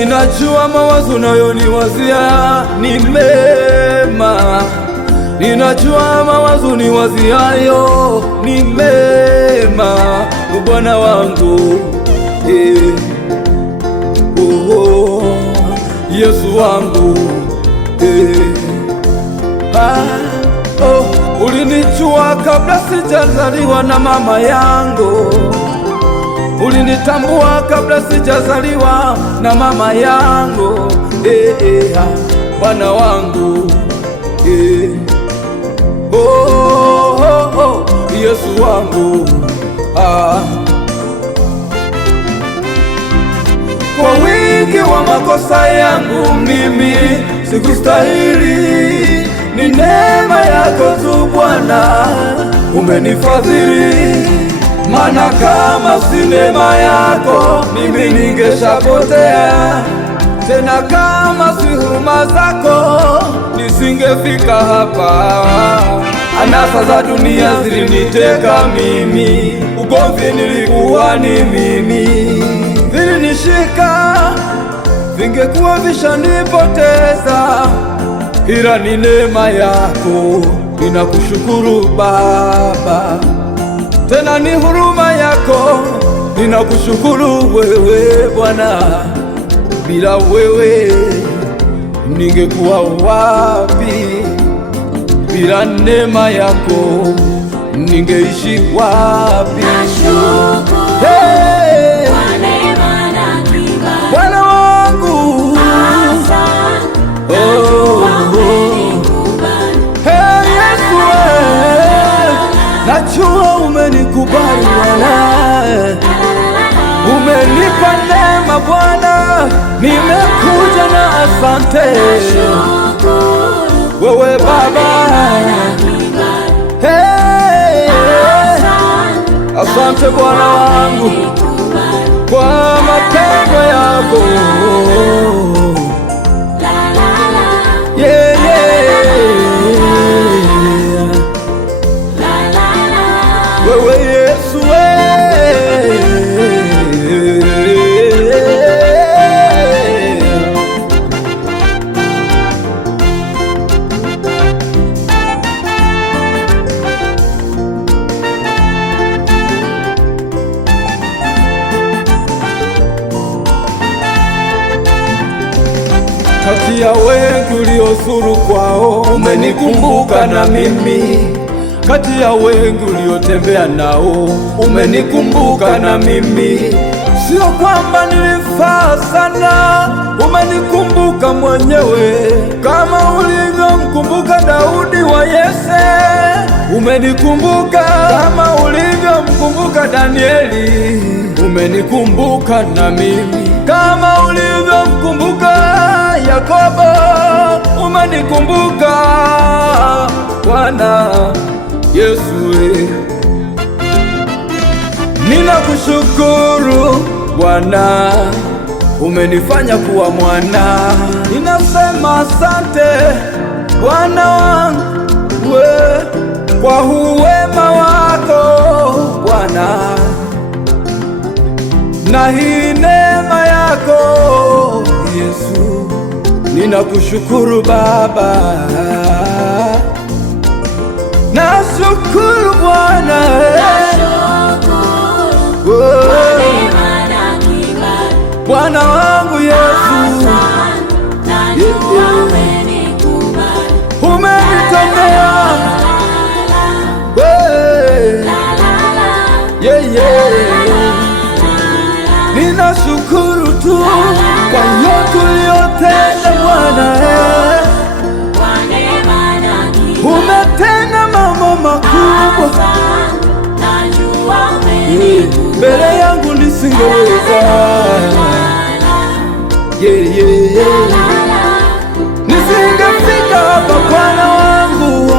Ninajua mawazo unayoniwazia ni mema, ninajua mawazo niwaziayo ni mema, Bwana wangu Yesu wangu ulinijua kabla sijazaliwa na mama yangu, ulinitambua kabla sijazaliwa na mama yangu Bwana wangu Yesu wangu Kwa wingi wa makosa yangu mimi sikustahili, ni neema yako tu Bwana umenifadhili. Maana kama si neema yako mimi ningeshapotea, tena kama si huruma zako nisingefika hapa. Anasa za dunia ziliniteka mimi, ugomvi nilikuwa ni mimi, vilinishika vingekuwa vishanipoteza, ila ni neema yako. Ninakushukuru Baba, tena ni huruma yako. Ninakushukuru wewe Bwana, bila wewe ningekuwa wapi? Bila neema yako ningeishi wapi? Bwana wangu Yesu, najua umenikubali Bwana, umenipa neema Bwana, nimekuja na asante wewe Baba, asante Bwana wangu kwa matendo yako wewe Yesu Kati ya wengi uliozuru kwao umenikumbuka na mimi, kati ya wengi uliotembea nao umenikumbuka na mimi. Sio kwamba nilifaa sana, umenikumbuka mwenyewe, kama ulivyomkumbuka Daudi wa Yese. Umenikumbuka kama ulivyomkumbuka Danieli, umenikumbuka na mimi, kama ulivyomkumbuka Yakobo, umenikumbuka Bwana Yesu. Ninakushukuru Bwana, umenifanya kuwa mwana. Ninasema asante Bwana wangu kwa uwema wako Bwana, na hii neema yako Yesu. Ninakushukuru Baba, nashukuru Bwana, Bwana wangu Yesu, umenitendea ninashukuru tu kwa yote uliyotenda Bwana, umetenda mambo makubwa mbele yangu nisingeweza, nisingefika hapa Bwana wangu,